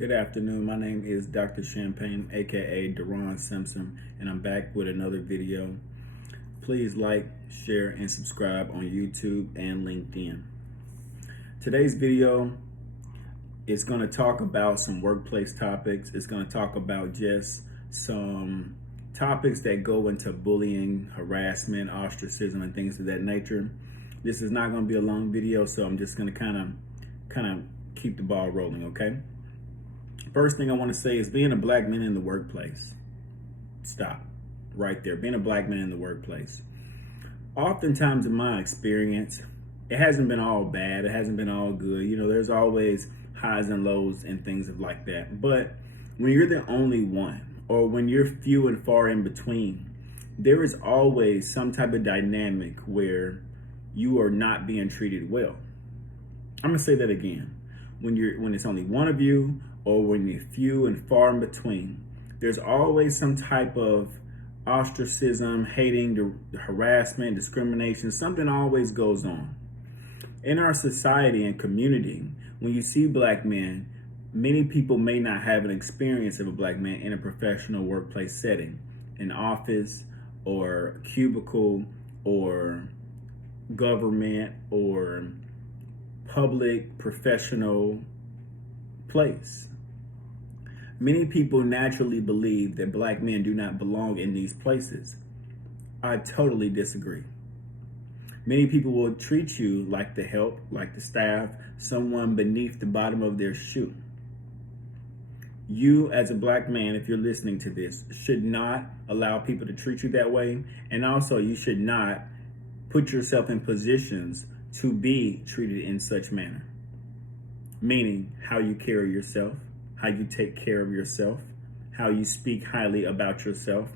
Good afternoon. My name is Dr. Champagne, aka Deron Simpson, and I'm back with another video. Please like, share, and subscribe on YouTube and LinkedIn. Today's video is going to talk about some workplace topics. It's going to talk about just some topics that go into bullying, harassment, ostracism, and things of that nature. This is not going to be a long video, so I'm just going to kind of keep the ball rolling, okay? First thing I want to say is being a black man in the workplace. Stop right there. Being a black man in the workplace. Oftentimes in my experience, it hasn't been all bad. It hasn't been all good. You know, there's always highs and lows and things like that. But when you're the only one, or when you're few and far in between, there is always some type of dynamic where you are not being treated well. I'm gonna say that again. When it's only one of you, or when you're few and far in between, there's always some type of ostracism, hating, harassment, discrimination. Something always goes on. In our society and community, when you see black men, many people may not have an experience of a black man in a professional workplace setting, an office or cubicle or government or public professional place. Many people naturally believe that black men do not belong in these places. I totally disagree. Many people will treat you like the help, like the staff, someone beneath the bottom of their shoe. You, as a black man, if you're listening to this, should not allow people to treat you that way. And also, you should not put yourself in positions to be treated in such manner. Meaning how you carry yourself, how you take care of yourself, how you speak highly about yourself.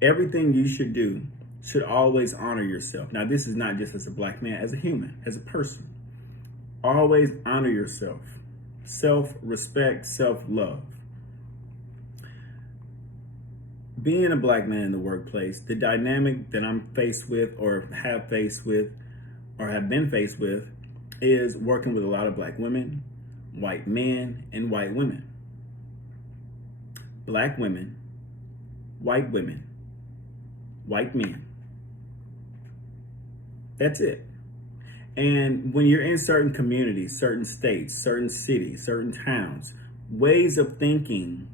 Everything you should do should always honor yourself. Now, this is not just as a black man, as a human, as a person. Always honor yourself. Self-respect, self-love. Being a black man in the workplace, the dynamic that I'm faced with or have been faced with is working with a lot of black women, white men, and white women. Black women, white men. That's it. And when you're in certain communities, certain states, certain cities, certain towns, ways of thinking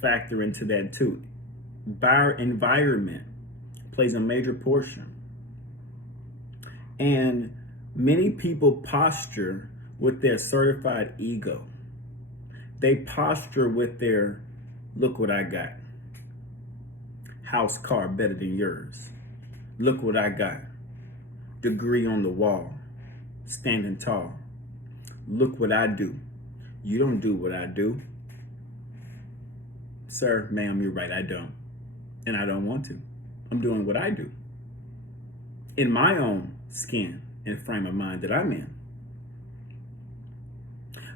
factor into that too. Our environment plays a major portion. And many people posture with their certified ego. They posture with their, look what I got. House, car better than yours. Look what I got. Degree on the wall. Standing tall. Look what I do. You don't do what I do. Sir, ma'am, you're right, I don't. And I don't want to. I'm doing what I do. In my own skin and frame of mind that I'm in.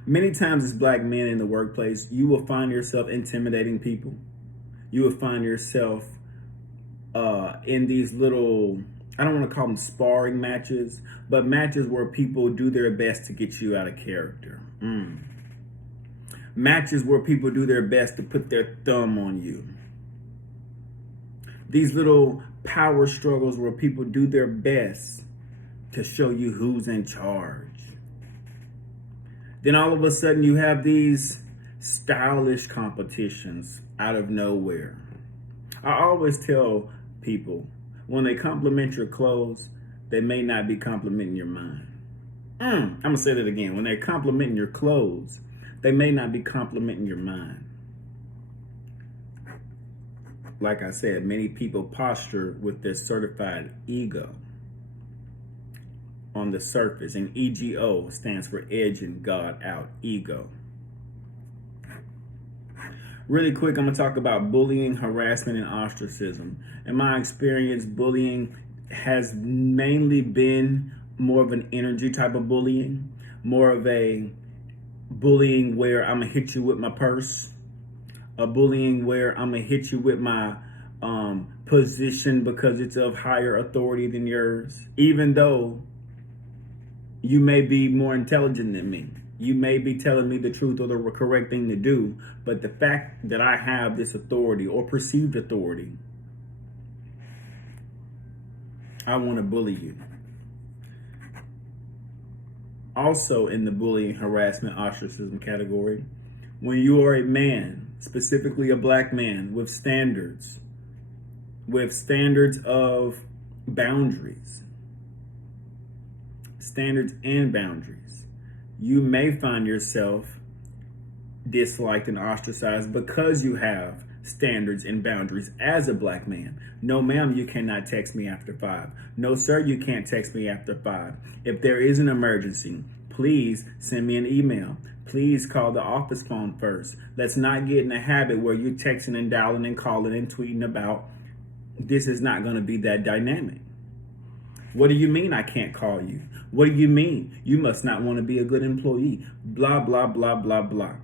Many times as black men in the workplace, you will find yourself intimidating people. You will find yourself in these little, I don't want to call them sparring matches, but matches where people do their best to get you out of character. Matches where people do their best to put their thumb on you. These little power struggles where people do their best to show you who's in charge. Then all of a sudden you have these stylish competitions out of nowhere. I always tell people, when they compliment your clothes, they may not be complimenting your mind. I'm going to say that again. When they're complimenting your clothes, they may not be complimenting your mind. Like I said, many people posture with their certified ego on the surface, and EGO stands for edging God out, ego. Really quick, I'm going to talk about bullying, harassment, and ostracism. In my experience, bullying has mainly been more of an energy type of bullying, more of a bullying where I'm going to hit you with my purse, a bullying where I'm going to hit you with my position because it's of higher authority than yours, even though you may be more intelligent than me. You may be telling me the truth or the correct thing to do, but the fact that I have this authority or perceived authority, I want to bully you. Also in the bullying, harassment, ostracism category, when you are a man, specifically a black man, with standards of boundaries, standards and boundaries, you may find yourself disliked and ostracized because you have standards and boundaries as a black man. No, ma'am, you cannot text me after 5. No, sir, you can't text me after 5. If there is an emergency, please send me an email. Please call the office phone first. Let's not get in a habit where you're texting and dialing and calling and tweeting about. This is not going to be that dynamic. What do you mean I can't call you? What do you mean? You must not want to be a good employee. Blah, blah, blah, blah, blah.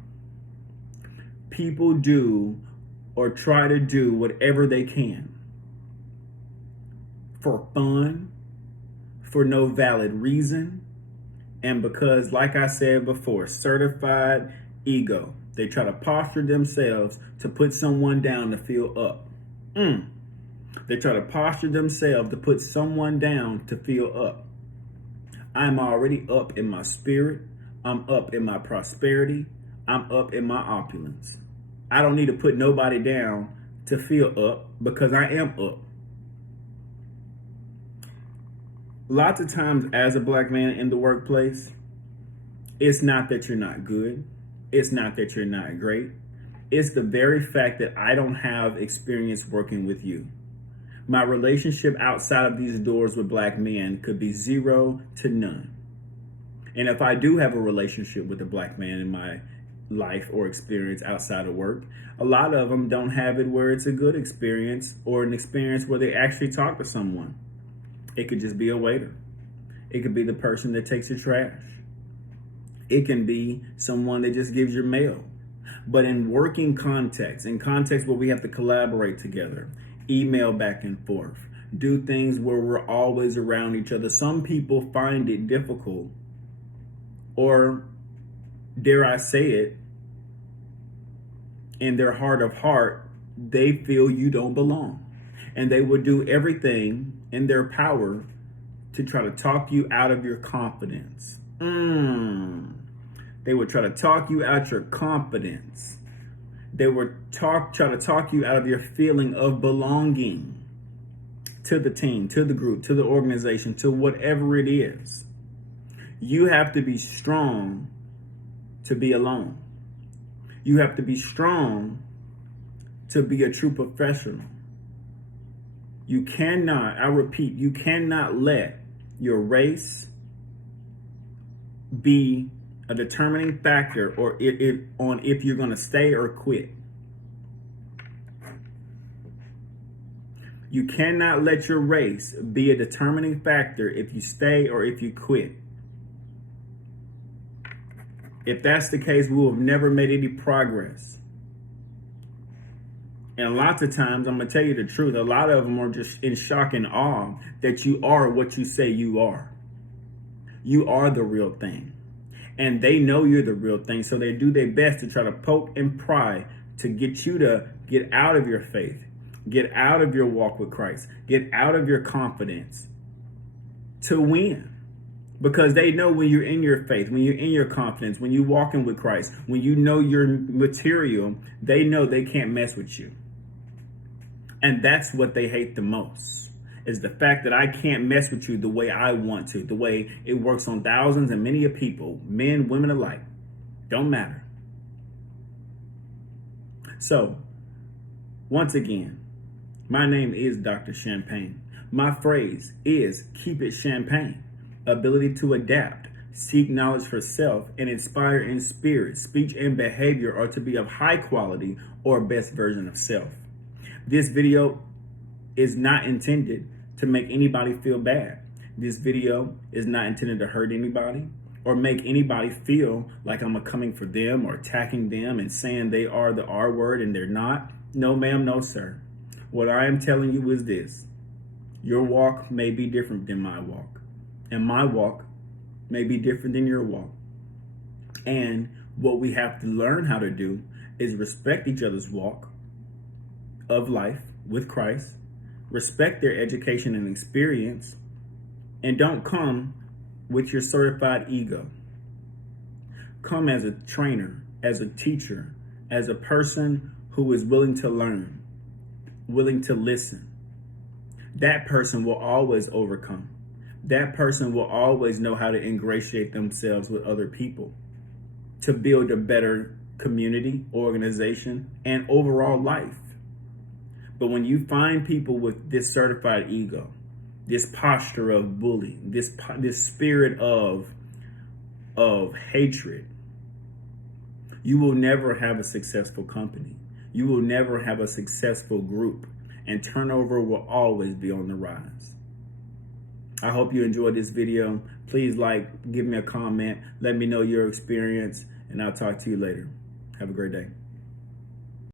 People do or try to do whatever they can for fun, for no valid reason, and because, like I said before, certified ego. They try to posture themselves to put someone down to feel up. They try to posture themselves to put someone down to feel up. I'm already up in my spirit. I'm up in my prosperity. I'm up in my opulence. I don't need to put nobody down to feel up because I am up. Lots of times as a black man in the workplace, it's not that you're not good. It's not that you're not great. It's the very fact that I don't have experience working with you. My relationship outside of these doors with black men could be 0 to none. And if I do have a relationship with a black man in my life or experience outside of work, a lot of them don't have it where it's a good experience or an experience where they actually talk to someone. It could just be a waiter. It could be the person that takes your trash. It can be someone that just gives your mail. But in working context, in context where we have to collaborate together, email back and forth, do things where we're always around each other, some people find it difficult, or dare I say it, in their heart of heart, they feel you don't belong. And they would do everything in their power to try to talk you out of your confidence. They would try to talk you out your confidence. They would try to talk you out of your feeling of belonging to the team, to the group, to the organization, to whatever it is. You have to be strong to be alone. You have to be strong to be a true professional. You cannot, I repeat, you cannot let your race be a determining factor or if you're going to stay or quit. You cannot let your race be a determining factor if you stay or if you quit. If that's the case, we will have never made any progress. And lots of times, I'm going to tell you the truth, a lot of them are just in shock and awe that you are what you say you are. You are the real thing. And they know you're the real thing, so they do their best to try to poke and pry to get you to get out of your faith, get out of your walk with Christ, get out of your confidence to win. Because they know when you're in your faith, when you're in your confidence, when you're walking with Christ, when you know your material, they know they can't mess with you. And that's what they hate the most, is the fact that I can't mess with you the way I want to, the way it works on thousands and many of people, men, women alike. Don't matter. So, once again, my name is Dr. Champagne. My phrase is keep it champagne. Ability to adapt, seek knowledge for self, and inspire in spirit, speech, and behavior are to be of high quality or best version of self. This video is not intended to make anybody feel bad. This video is not intended to hurt anybody or make anybody feel like I'm coming for them or attacking them and saying they are the R word and they're not. No, ma'am, no, sir. What I am telling you is this. Your walk may be different than my walk. And my walk may be different than your walk. And what we have to learn how to do is respect each other's walk of life with Christ, respect their education and experience, and don't come with your certified ego. Come as a trainer, as a teacher, as a person who is willing to learn, willing to listen. That person will always overcome. That person will always know how to ingratiate themselves with other people to build a better community, organization, and overall life. But when you find people with this certified ego, this posture of bullying, this spirit of hatred, you will never have a successful company. You will never have a successful group, and turnover will always be on the rise. I hope you enjoyed this video. Please give me a comment, let me know your experience, and I'll talk to you later. Have a great day.